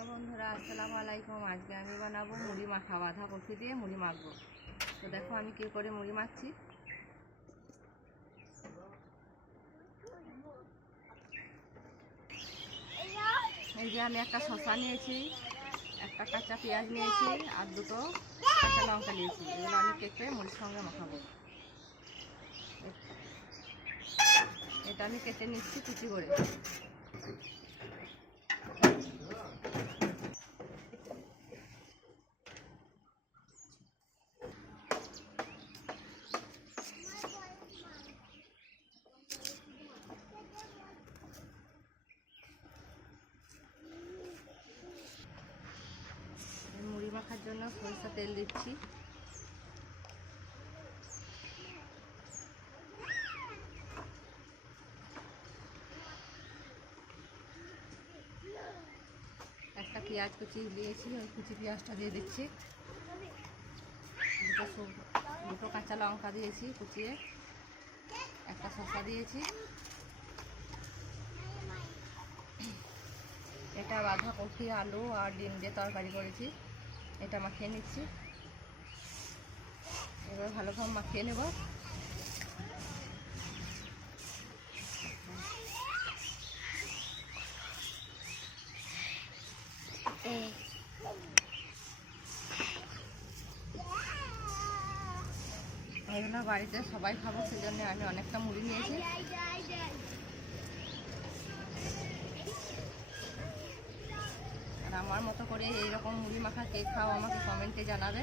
Hello बंधुरा अस्सलामु आलाइकुम। आज के आमी बानाबो मुड़ी माखा बाधा कपि दिए मुड़ी माखबो। तो देखो आमी कि करे मुड़ी माखছি। এই যে আমি একটা শসা নিয়েছি, একটা কাঁচা পেঁয়াজ নিয়েছি আর দুটো কাঁচা লঙ্কা নিয়েছি। এগুলো আমি কেটে মুড়ির সঙ্গে মাখাবো। এটা আমি কেটে নিচ্ছি কুচি করে। মুড়ি মাখার জন্য সরিষা তেল দিচ্ছি। একটা পেঁয়াজ কুচি দিয়েছি, ওই কুচি পেঁয়াজটা দিয়ে দিচ্ছি। দুটো কাঁচা লঙ্কা দিয়েছি কুচিয়ে, একটা শসা দিয়েছি। এটা বাঁধাকপি আলু আর ডিম দিয়ে তরকারি করেছি। এটা মাখিয়ে নিচ্ছি। এবার ভালোভাবে মাখিয়ে নেব। এগুলো বাড়িতে সবাই খাবো, সেজন্য আমি অনেকটা মুড়ি নিয়েছি। আর আমার মতো করে এইরকম মুড়ি মাখা কে খাও আমাকে কমেন্টে জানাবে।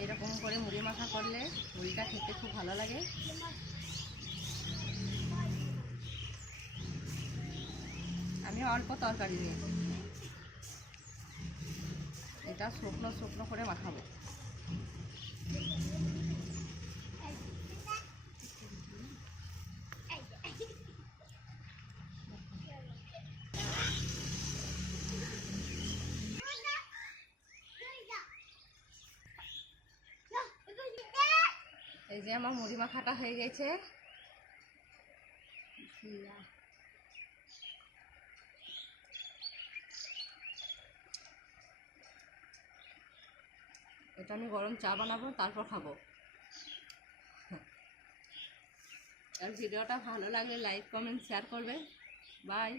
এইরকম করে মুড়ি মাখা করলে মুড়িটা খেতে খুব ভালো লাগে। আমি অল্প তরকারি নিয়েছি, এটা শুকনো শুকনো করে মাখাবো। এই যে আমার মুড়ি মাখাটা হয়ে গেছে। এটা আমি গরম চা বানাবো, তারপর খাবো। আর ভিডিওটা ভালো লাগলে লাইক কমেন্ট শেয়ার করবে। বাই।